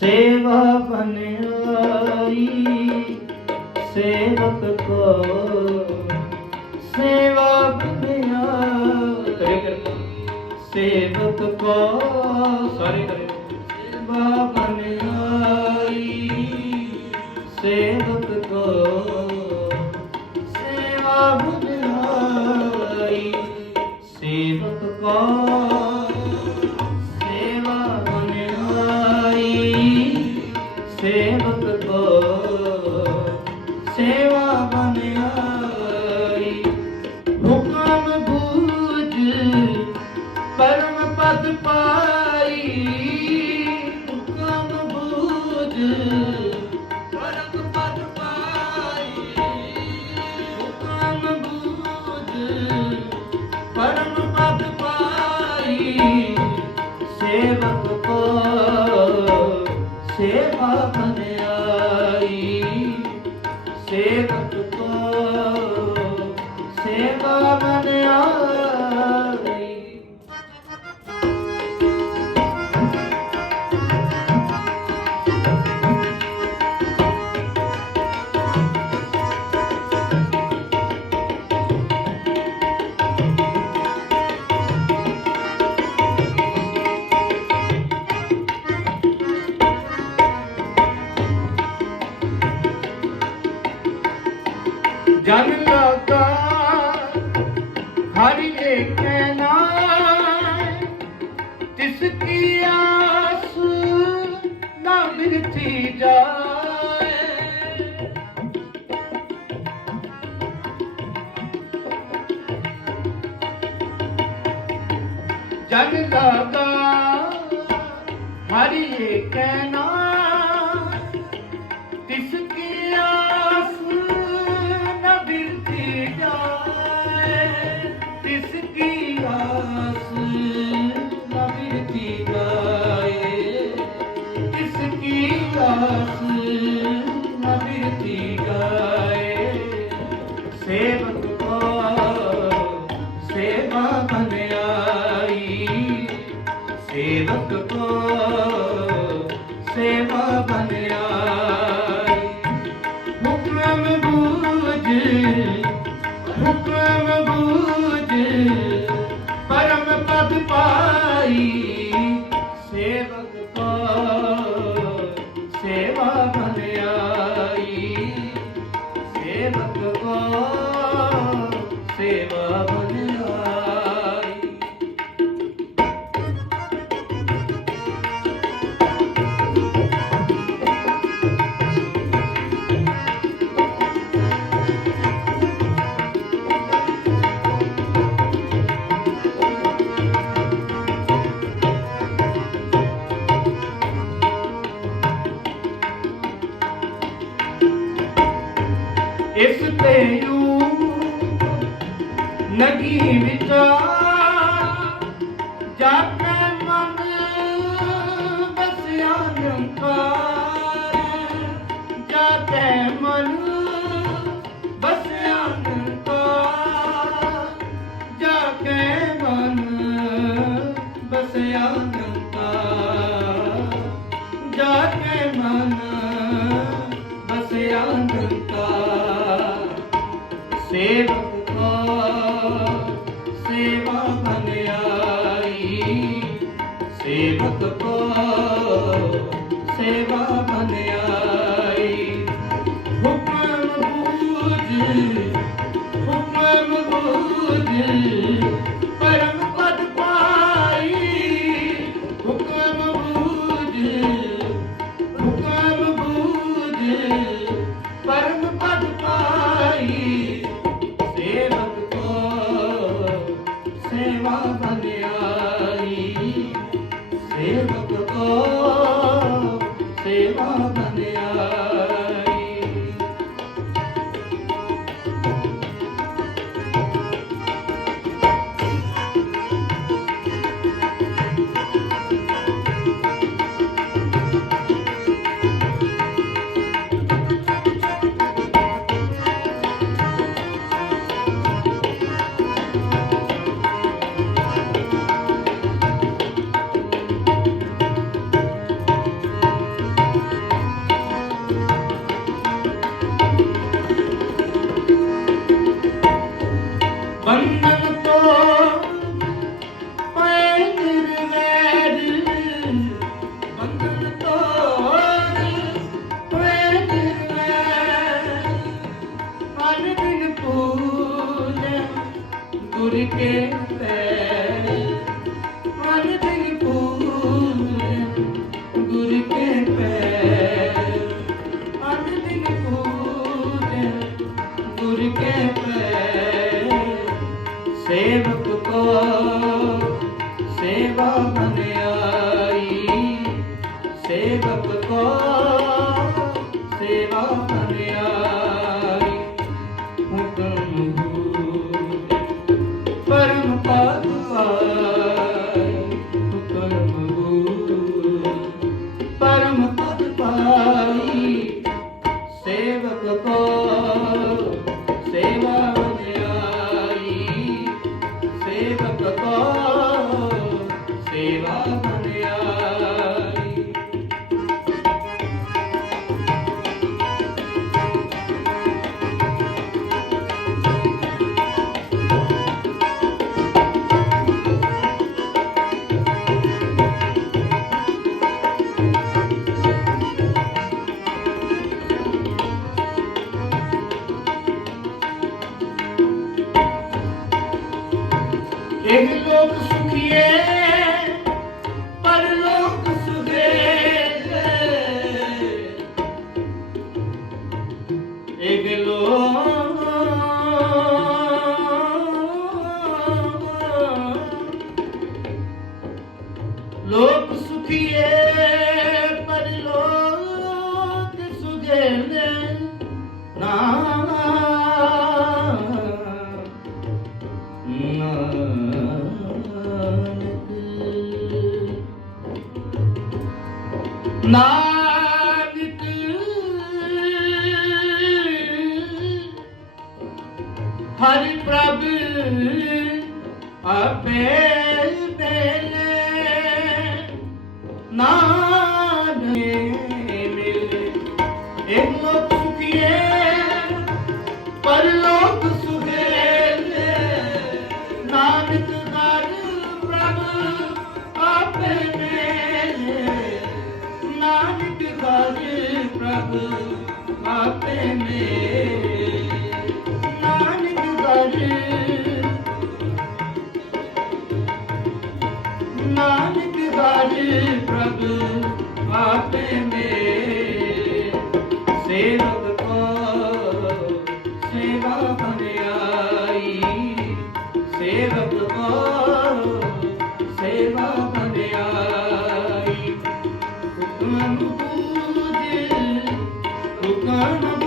ਸੇਵਾ ਬਨਿਆਈ ਸੇਵਕ ਕੋ ਸੇਵਾ ਬਨਿਆਈ ਸੇਵਕ ਕੋ ਸਾਰੇ ਕਰੇ ਸੇਵਾ ਬਨਿਆਈ ਸੇਵਕ ਸੇਵਾ ਮਨ ਆਈ ਹੁਕਮ ਬੂਝ ਪਰਮ ਪਦ ਪਾਈ। Yeah. ਹਰ ਇੱਕ ਨਾਮ ਤਿਸ ਕੀ ਆਸ ਜਨ ਲਾਗਾ ਹਰ ਇੱਕ ਨਾਮ ਸੇਵਾ ਬਨਿਆਈ ਹੁਕਮ ਬੂਝ ਹੁਕਮ ਬੂਝ ਪਰਮ ਪਦ ਪਾ ਇੱਕ ਤੇ ਯੂ ਨਗੀ ਵਿਚਾਰ ਸੇਵਕਾ ਸੇਵਾ ਬਨ ਆਈ ਸੇਵਕ ਕੋ ਸੇਵਾ Rock. and ਸੇਵਕ एक लोग सुखिए ਨਾਨਕ ਹਰਿ ਪ੍ਰਭ ਆਪੇ ਮਿਲੇ ਨਾਨਕ ਆਪੇ ਮੇਲੇ ਨਾਨਕ ਹਰ ਨਾਨਕ ਹਰ ਪ੍ਰਭ, ਆਪੇ ਮੇਲੇ ਸੇਵਕ ਕੋ ਸੇਵਾ ਬਨਿਆਈ ਸੇਵਕ ਕੋ ਸੇਵਾ ਬਨਿਆਈ ਹੁਕਮ ਬੂਝ ਹੁਕਮ ਬੂਝ